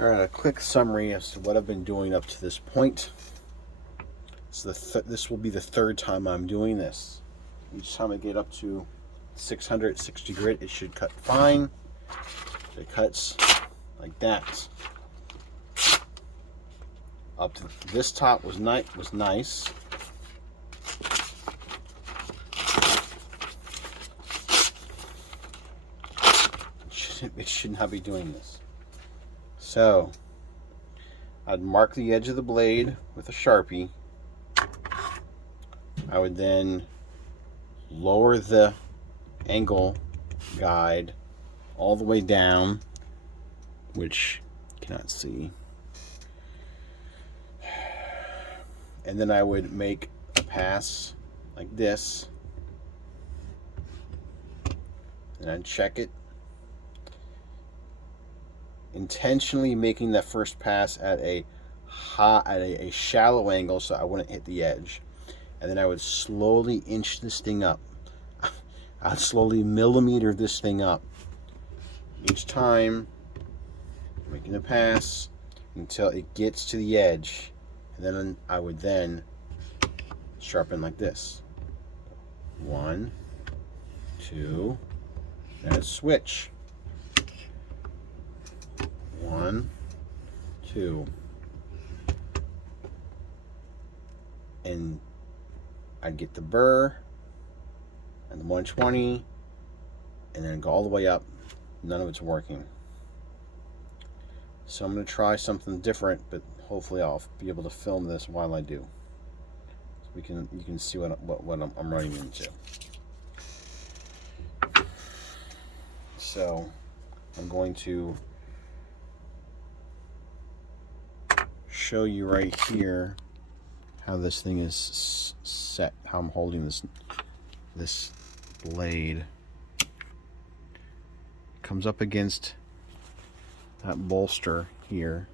All right, a quick summary as to what I've been doing up to this point. So this will be the third time I'm doing this. Each time I get up to 660 grit, it should cut fine. It cuts like that. Up to this top was nice. It should not be doing this. So I'd mark the edge of the blade with a Sharpie. I would then lower the angle guide all the way down, which you cannot see. And then I would make a pass like this. And I'd check it. Intentionally making that first pass at a shallow angle so I wouldn't hit the edge. And then I would slowly inch this thing up. I'd slowly millimeter this thing up. Each time, making a pass until it gets to the edge. And then I would then sharpen like this. 1, 2, and I'd switch. 1, 2. And I'd get the burr and the 120 and then go all the way up. None of it's working. So I'm going to try something different, but hopefully I'll be able to film this while I do. So you can see what I'm running into. So I'm going to show you right here how this thing is set, how I'm holding this blade. Comes up against that bolster here.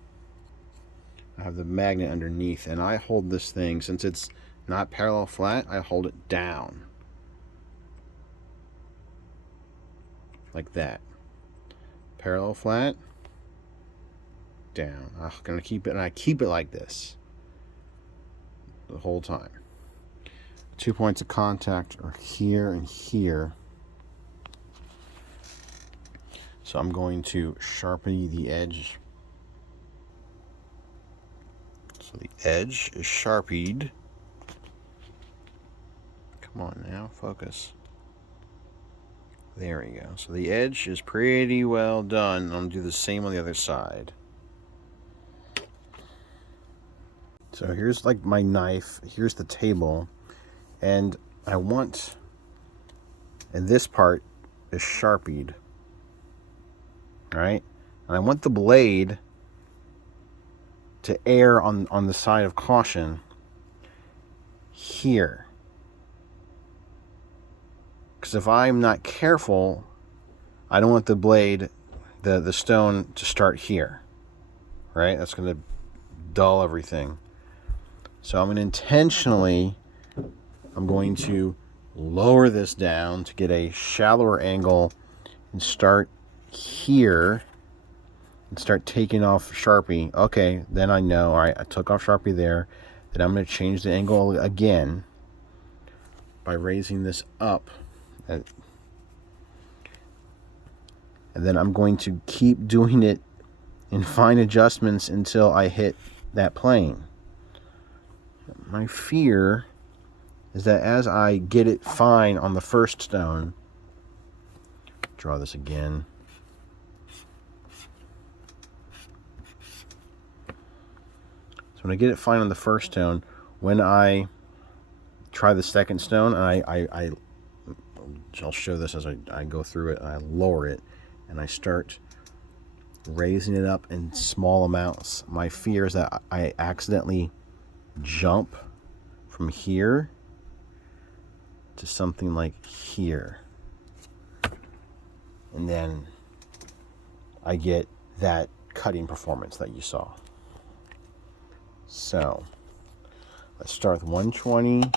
I have the magnet underneath, and I hold this thing, since it's not parallel flat, I hold it down like that. Parallel flat, down. I'm gonna keep it, and I keep it like this the whole time. 2 points of contact are here and here. So I'm going to sharpen the edge. So the edge is sharpied. Come on now, focus. There we go. So the edge is pretty well done. I'm going to do the same on the other side. So here's like my knife. Here's the table. And I want, and this part is sharpied. Right? And I want the blade to err on the side of caution here. Because if I'm not careful, I don't want the blade, the stone, to start here. Right? That's going to dull everything. So I'm going to lower this down to get a shallower angle and start here and start taking off Sharpie. Okay, then I know. All right, I took off Sharpie there. Then I'm going to change the angle again by raising this up. And then I'm going to keep doing it in fine adjustments until I hit that plane. My fear is that as I get it fine on the first stone, draw this again. So when I get it fine on the first stone, when I try the second stone, and I'll show this as I go through it, and I lower it, and I start raising it up in small amounts. My fear is that I accidentally jump from here to something like here, and then I get that cutting performance that you saw. So let's start with 120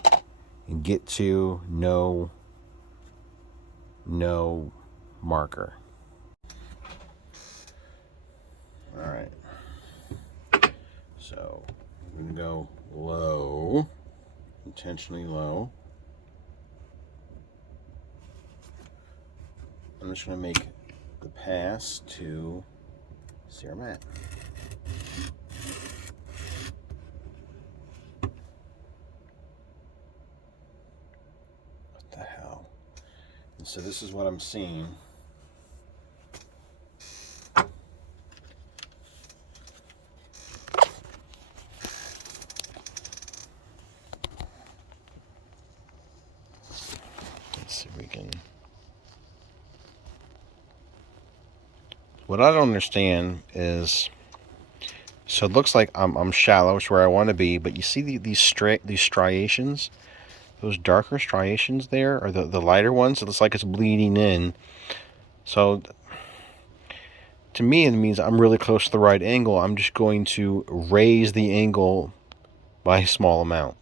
and get to no marker. All right. I'm going to go low, intentionally low. I'm just going to make the pass to Sierra Matt. What the hell? And so this is what I'm seeing. Let's see if we can... What I don't understand is, so it looks like I'm shallow, which is where I want to be, but you see these striations, those darker striations there, or the lighter ones. It looks like it's bleeding in. So to me, it means I'm really close to the right angle. I'm just going to raise the angle by a small amount.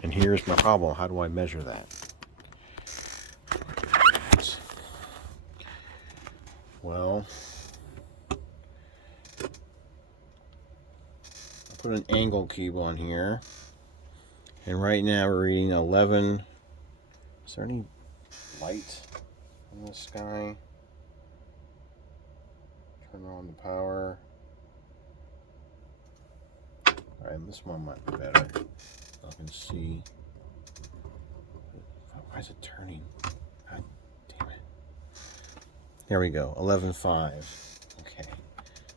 And here's my problem. How do I measure that? Well, I put an angle cube on here, and right now we're reading 11. Is there any light in the sky? Turn on the power. Alright, this one might be better. I can see. Why is it turning? God damn it. There we go, 11.5. Okay,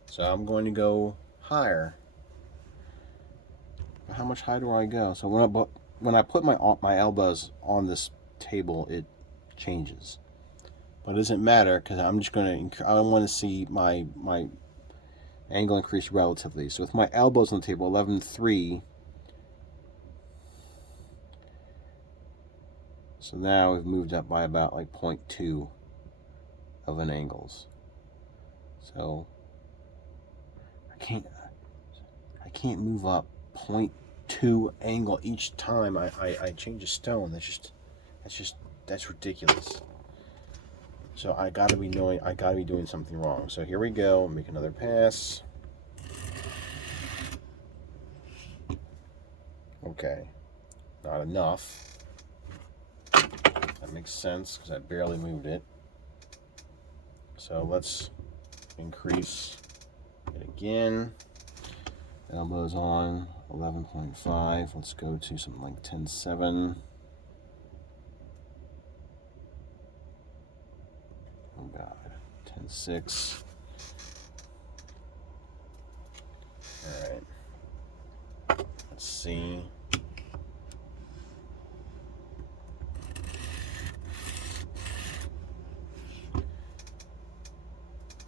so I'm going to go higher. How much higher do I go? So when I put my elbows on this table, it changes. But it doesn't matter because I'm just going to. I want to see my angle increase relatively. So with my elbows on the table, 11.3. So now we've moved up by about like 0.2 of an angles. So I can't move up 0.2 angle each time I change a stone. That's ridiculous. So I gotta be doing something wrong. So here we go. Make another pass. Okay, not enough. That makes sense because I barely moved it. So let's increase it again. Elbows on 11.5. Let's go to something like 10.7. Oh God, 10.6. All right. Let's see.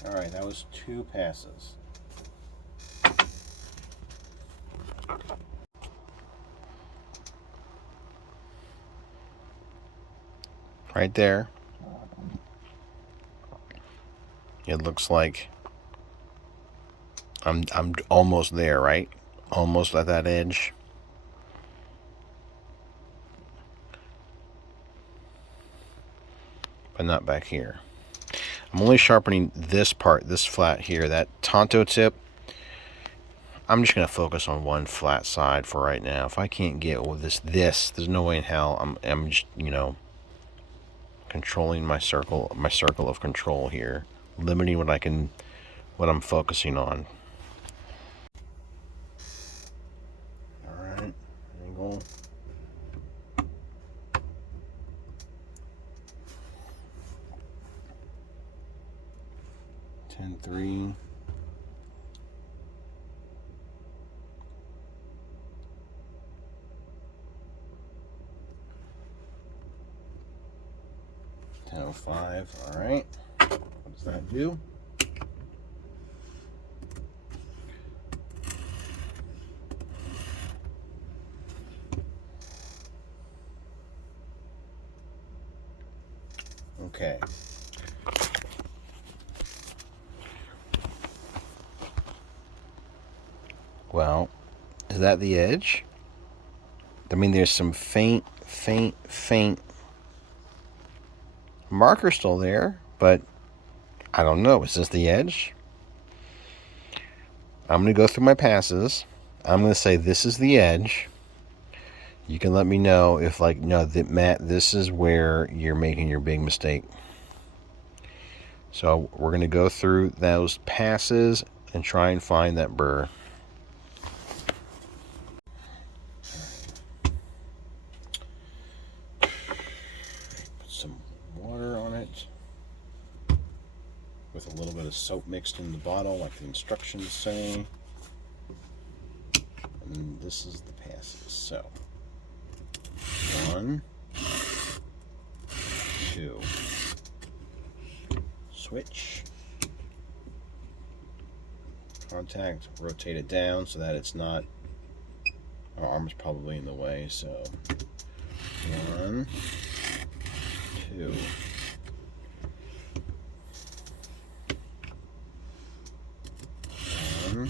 All right, that was 2 passes. Right there. It looks like I'm almost there, right? Almost at that edge. But not back here. I'm only sharpening this part, this flat here, that Tonto tip. I'm just going to focus on one flat side for right now. If I can't get with this, there's no way in hell I'm just, controlling my circle of control here, limiting what I'm focusing on. All right, angle. $10.3. $10.05. All right. What does that do? Okay. Well, is that the edge? I mean, there's some faint marker still there, but I don't know. Is this the edge? I'm going to go through my passes. I'm going to say this is the edge. You can let me know if, like, no, Matt, this is where you're making your big mistake. So we're going to go through those passes and try and find that burr. Put some water on it with a little bit of soap mixed in the bottle like the instructions say. And this is the passes. So 1, 2, switch, contact, rotate it down so that it's not, our arm's probably in the way, so 1, 2, 1, 2.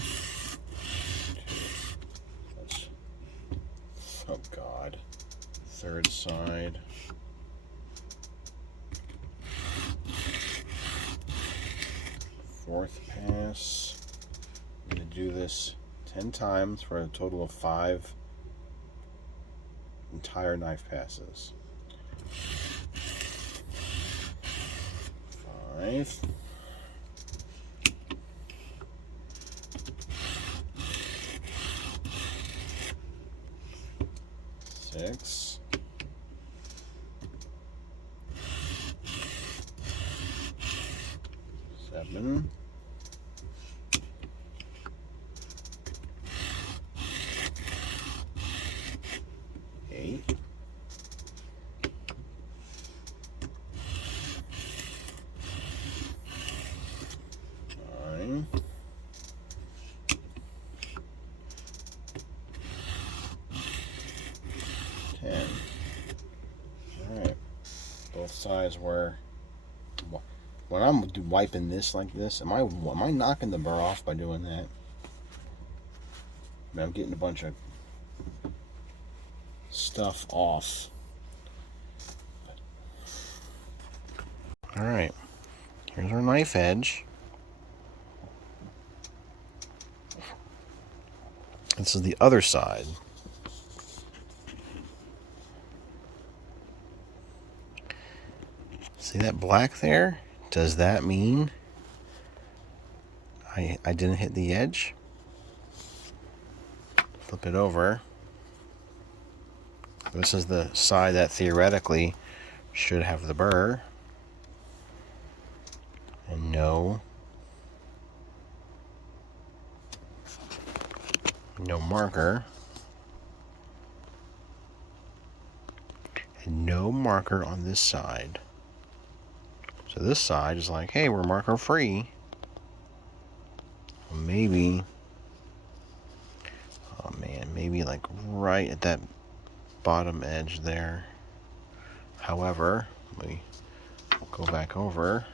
That's, oh God, third side. Fourth pass. I'm going to do this 10 times for a total of 5 entire knife passes. 5. 6. 7. 8. 9. 10. Alright. Both sides were. When I'm wiping this like this, am I knocking the burr off by doing that? I'm getting a bunch of stuff off. Alright, here's our knife edge. This is the other side. See that black there? Does that mean I didn't hit the edge? Flip it over. This is the side that theoretically should have the burr. And no marker. And no marker on this side. So this side is like, hey, we're marker free. Maybe, oh man, maybe like right at that bottom edge there. However, let me go back over.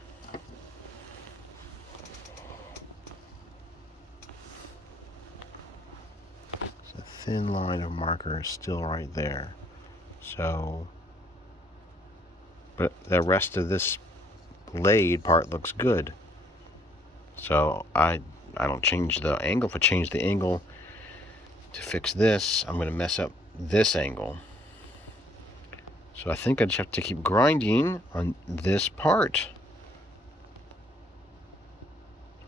It's a thin line of marker still right there. So, but the rest of this blade part looks good. So I don't change the angle. If I change the angle to fix this, I'm going to mess up this angle. So I think I just have to keep grinding on this part.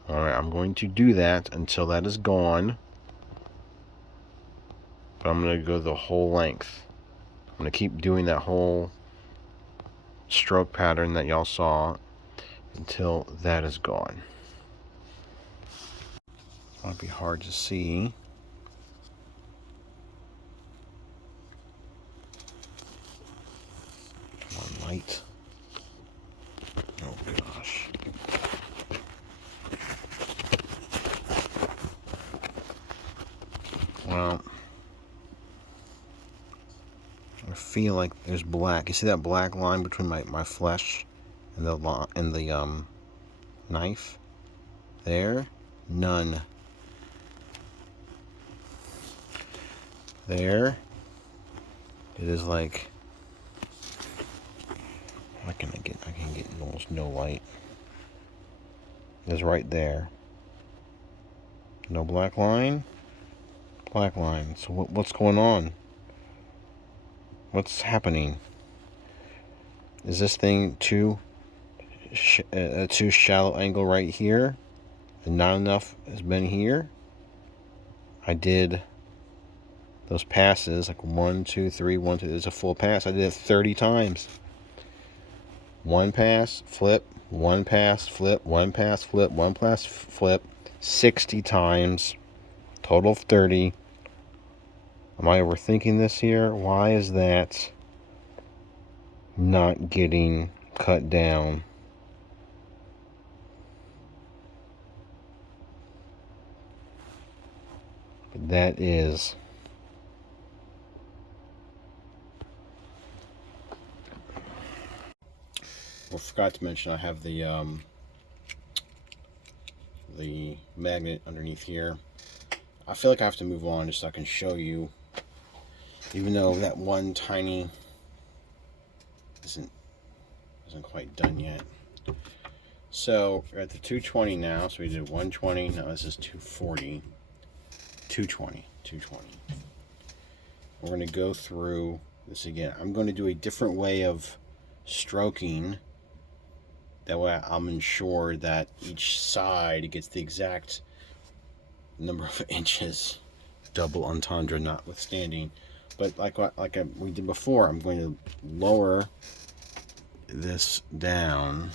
Alright, I'm going to do that until that is gone. But I'm going to go the whole length. I'm going to keep doing that whole stroke pattern that y'all saw until that is gone. It might be hard to see. Come on, light. Oh gosh. Well, I feel like there's black. You see that black line between my flesh and the knife? There? None. There. It is like, I can get almost no light. It's right there. No black line. black line. So what's going on? What's happening? Is this thing too shallow angle right here, and not enough has been here? I did those passes like 1, 2, 3, 1, 2. There's a full pass. I did it 30 times. One pass, flip, one pass, flip, one pass, flip, one pass, flip, 60 times. Total of 30. Am I overthinking this here? Why is that not getting cut down? That is. Well, forgot to mention I have the magnet underneath here. I feel like I have to move on just so I can show you, even though that one tiny isn't quite done yet. So we're at the 220 now. So we did 120. Now this is 240. 220. We're going to go through this again. I'm going to do a different way of stroking. That way I'm ensured that each side gets the exact number of inches, double entendre notwithstanding. But like we did before, I'm going to lower this down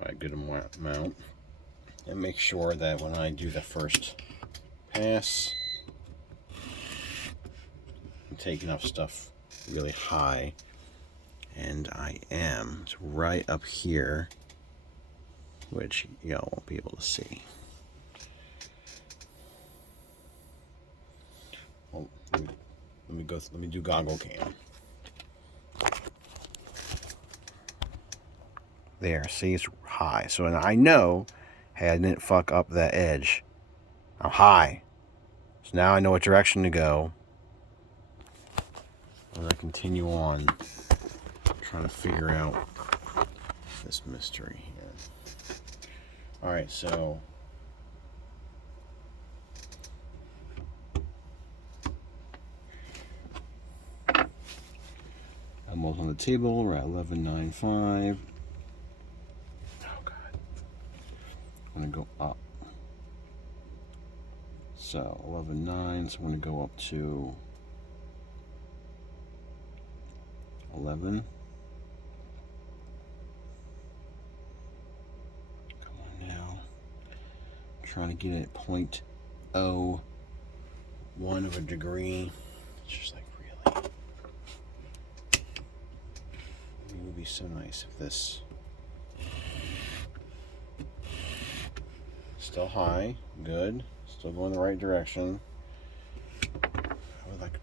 by a good amount and make sure that when I do the first pass, I'm taking off stuff really high. And I am. It's right up here, which y'all won't be able to see. Well, let me do goggle cam. There, see, it's high. So and I know, hey, I didn't fuck up that edge. I'm high. So now I know what direction to go. As I continue on trying to figure out this mystery here. Alright, so I'm on the table. We're at 11.95. Oh god. I'm gonna go up. So 11.9. So I'm gonna go up to 11. Come on now. I'm trying to get it 0.01 of a degree. It's just like really. It would be so nice if this still high, good, still going the right direction. I would like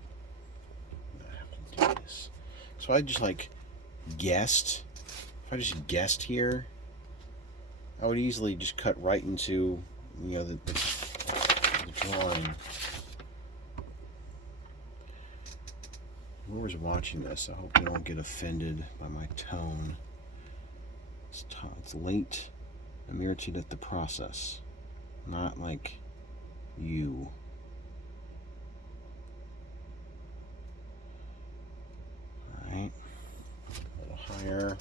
not have to do this. So I just like guessed. If I just guessed here, I would easily just cut right into, you know, the drawing. Whoever's watching this, I hope they don't get offended by my tone. It's late. I'm irritated at the process, not like you. All right, a little higher.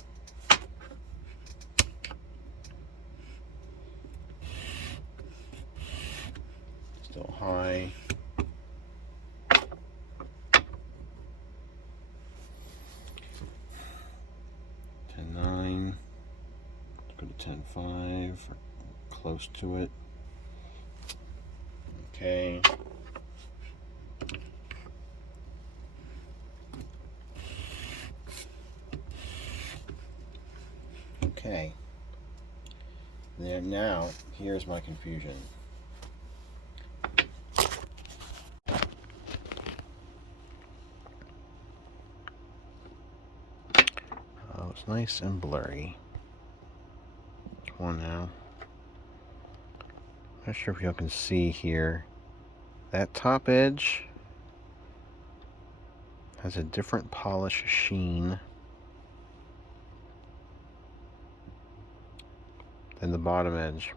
Still high. 10.9. Let's go to 10.5. Close to it. Okay. Okay. There, now, here's my confusion. Oh, it's nice and blurry. There's one now. Not sure if y'all can see here. That top edge has a different polish sheen than the bottom edge.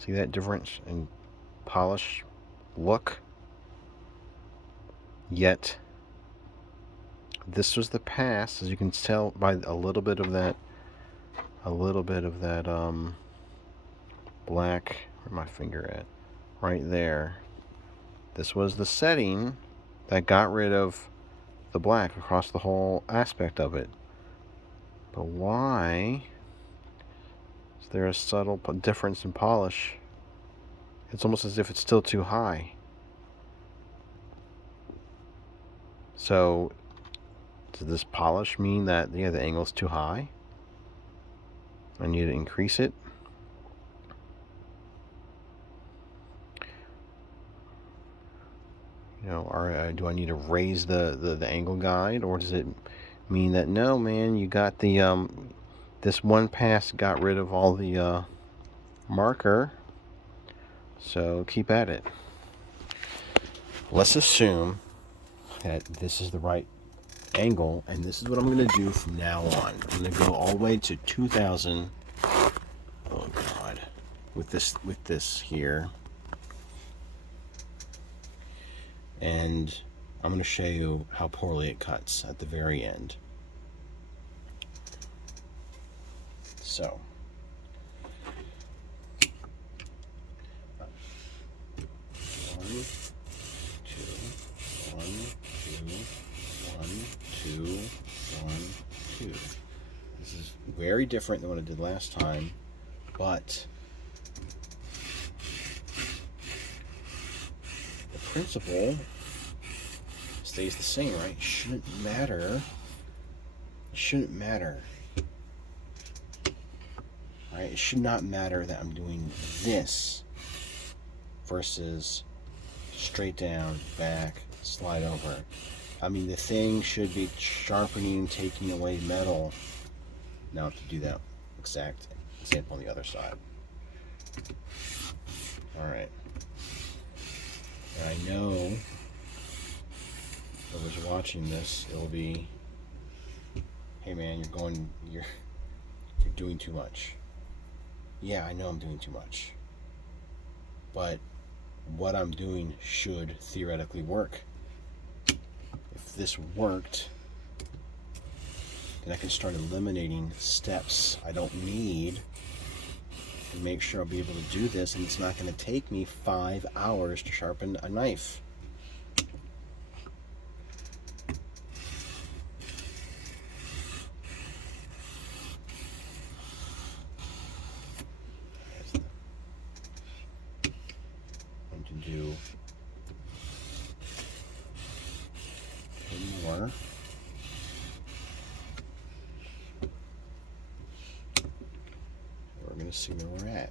See that difference in polish look? Yet this was the pass, as you can tell by a little bit of that black, where's my finger at? Right there. This was the setting that got rid of the black across the whole aspect of it. But why is there a subtle difference in polish? It's almost as if it's still too high. So does this polish mean that the angle's too high? I need to increase it. Or do I need to raise the angle guide, or does it mean that no, man, you got the this one pass got rid of all the marker, so keep at it. Let's assume that this is the right angle, and this is what I'm going to do from now on. I'm going to go all the way to 2000. Oh God, with this here, and I'm going to show you how poorly it cuts at the very end. So, one, two. This is very different than what I did last time, but the principle stays the same, right? It shouldn't matter. It shouldn't matter. Right? It should not matter that I'm doing this versus straight down, back, slide over. I mean, the thing should be sharpening, taking away metal. Now I have to do that exact example on the other side. Alright. And I know whoever's watching this, it'll be, hey man, you're doing too much. Yeah, I know I'm doing too much. But what I'm doing should theoretically work. If this worked, then I can start eliminating steps I don't need and make sure I'll be able to do this, and it's not going to take me 5 hours to sharpen a knife. I'm going to do 10 more. We're going to see where we're at.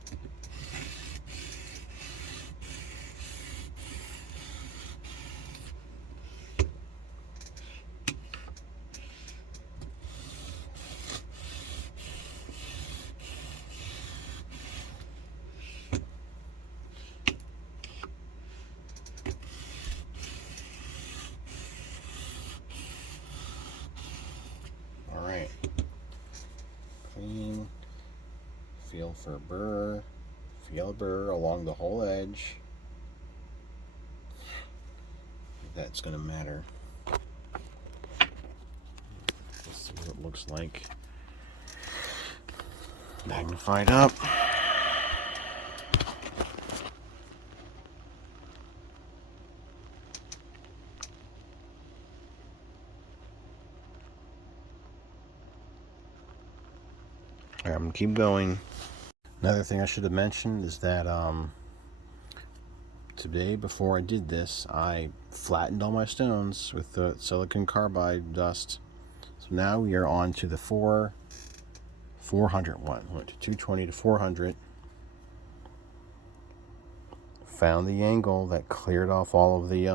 All right. Clean. Feel for a burr. Feel a burr along the whole edge. That's going to matter. Let's see what it looks like. Magnified up. Alright, I'm going to keep going. Another thing I should have mentioned is that today, before I did this, I flattened all my stones with the silicon carbide dust. So now we are on to the 400 one. Went to 220 to 400. Found the angle that cleared off all of the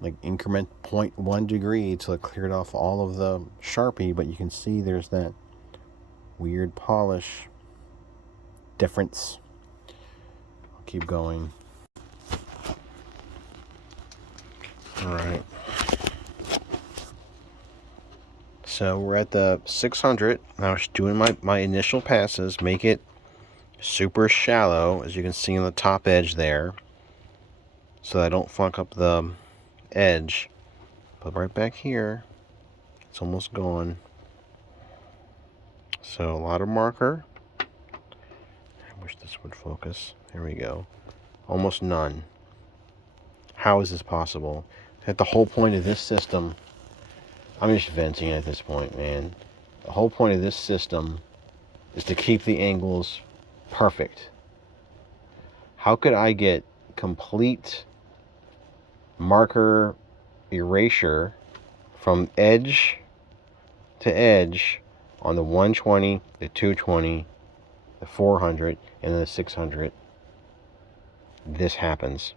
like increment 0.1 degree till it cleared off all of the Sharpie, but you can see there's that weird polish difference. I'll keep going. Alright. So we're at the 600. I was doing my initial passes, make it super shallow, as you can see on the top edge there, so I don't fuck up the edge. But right back here, it's almost gone. So a lot of marker. I wish this would focus. There we go. Almost none. How is this possible? That the whole point of this system, I'm just venting at this point, man. The whole point of this system is to keep the angles perfect. How could I get complete marker erasure from edge to edge on the 120, the 220, the 400, and then the 600? This happens.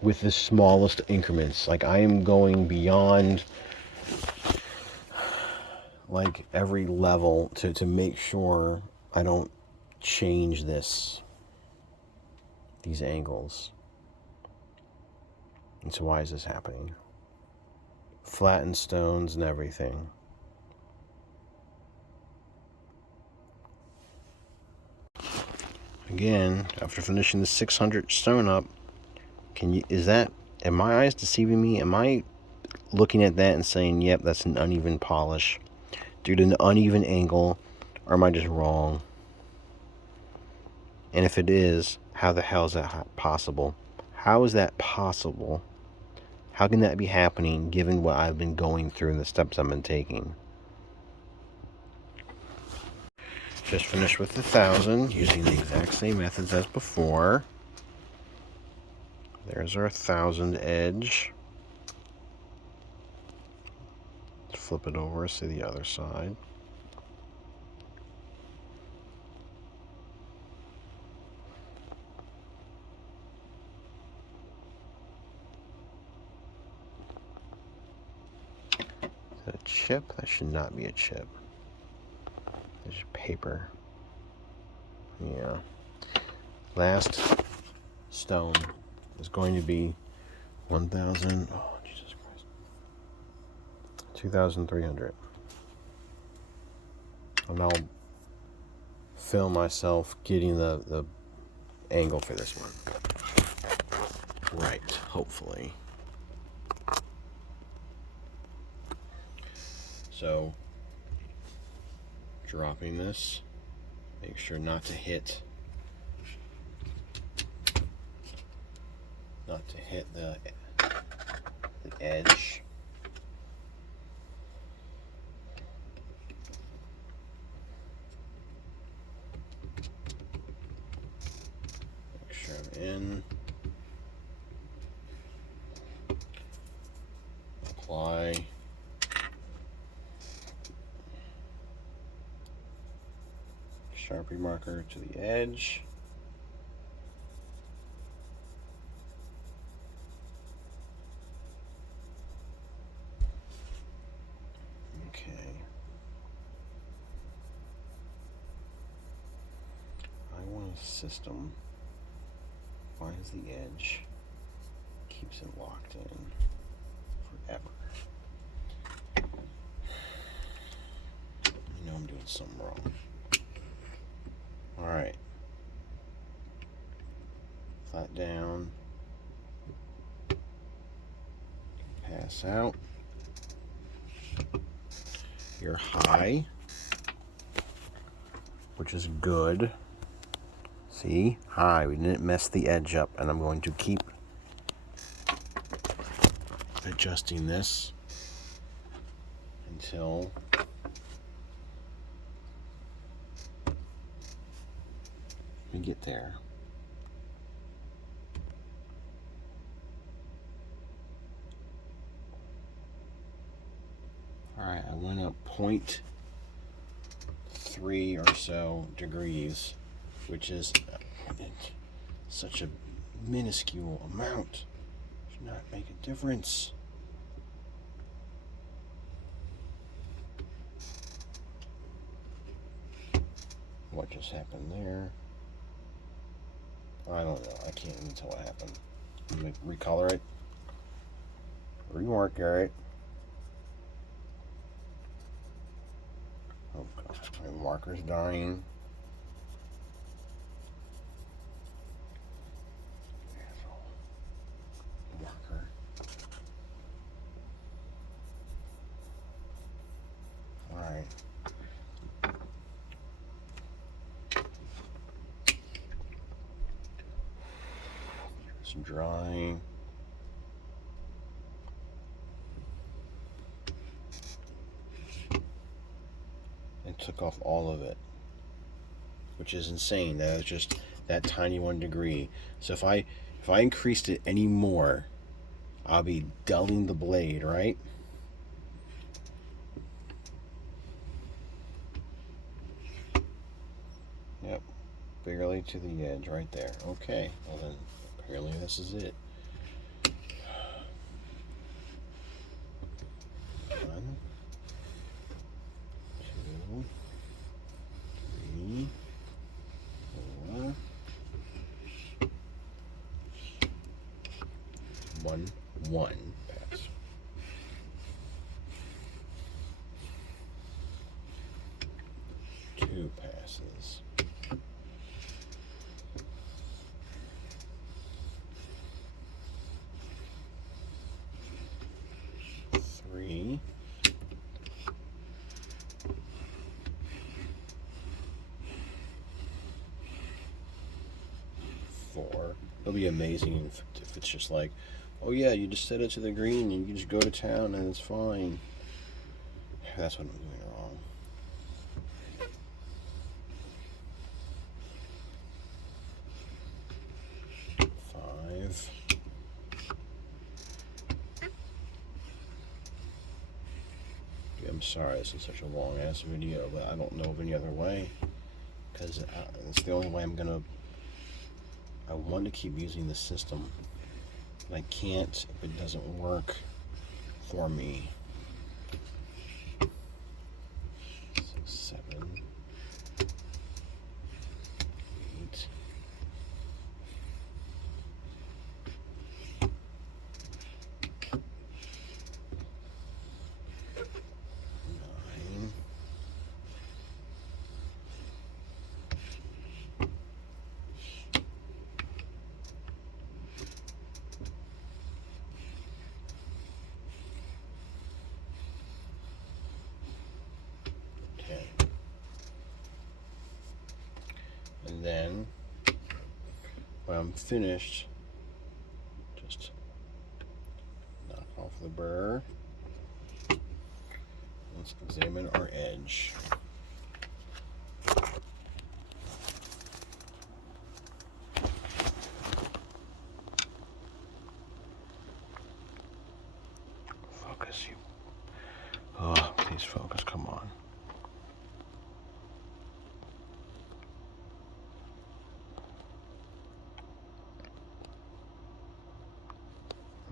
With the smallest increments. Like, I am going beyond like every level to make sure I don't change these angles. And so why is this happening? Flattened stones and everything. Again, after finishing the 600 stone up, am my eyes deceiving me? Am I looking at that and saying, yep, that's an uneven polish due to an uneven angle, or am I just wrong? And if it is, how the hell is that possible? How is that possible? How can that be happening given what I've been going through and the steps I've been taking? Just finished with 1,000 using the exact same methods as before. There's our 1,000 edge. Let's flip it over, see the other side. Is that a chip? That should not be a chip. It's just paper. Yeah. Last stone is going to be 1,000. Oh, Jesus Christ. 2,300. And I'll film myself getting the angle for this one. Right, hopefully. So, dropping this, make sure not to hit the edge. Make sure I'm in. Apply. Sharpie marker to the edge. Okay. I want a system finds the edge, keeps it locked in forever. I know I'm doing something wrong. Alright. Flat down. Pass out. You're high, which is good. See? High. We didn't mess the edge up, and I'm going to keep adjusting this until we get there. Alright, I went up 0.3 or so degrees, which is such a minuscule amount. Should not make a difference. What just happened there? I don't know. I can't even tell what happened. Let me recolor it. Remark, alright. Oh god, my marker's dying. Marker. Alright. It's drying. And took off all of it, which is insane. That was just that tiny 1 degree. So if I increased it any more, I'll be dulling the blade, right? Yep, barely to the edge right there. Okay, well then apparently this is it. 1, 2, 3, 4. 1 pass. 2 passes. 3. 4. It'll be amazing if it's just like, oh yeah, you just set it to the green and you just go to town and it's fine. That's what I'm doing wrong. 5. I'm sorry this is such a long ass video, but I don't know of any other way, because it's the only way I want to keep using this system. I can't if it doesn't work for me. 6, 7, 8. 9. 10. And then when I'm finished, just knock off the burr. Let's examine our edge. Focus, you. Oh, please focus, come on.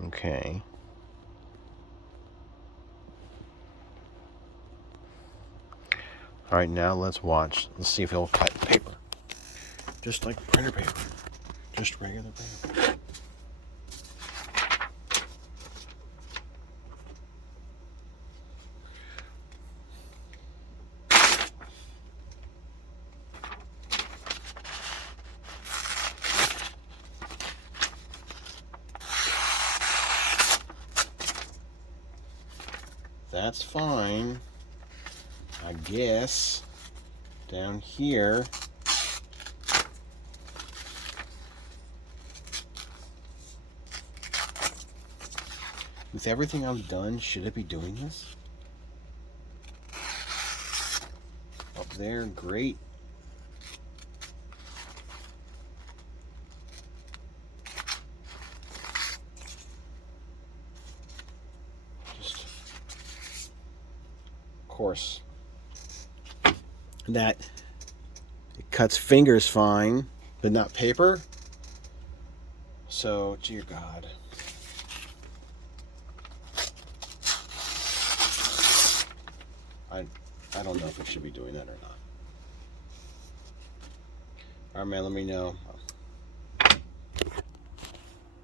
Okay. All right, now let's watch. Let's see if it'll cut paper. Just like printer paper. Just regular paper. That's fine, I guess. Down here, with everything I've done, should it be doing this? Up there, great. Just, of course, that it cuts fingers fine, but not paper. So, dear God. I don't know if it should be doing that or not. Alright, man, let me know.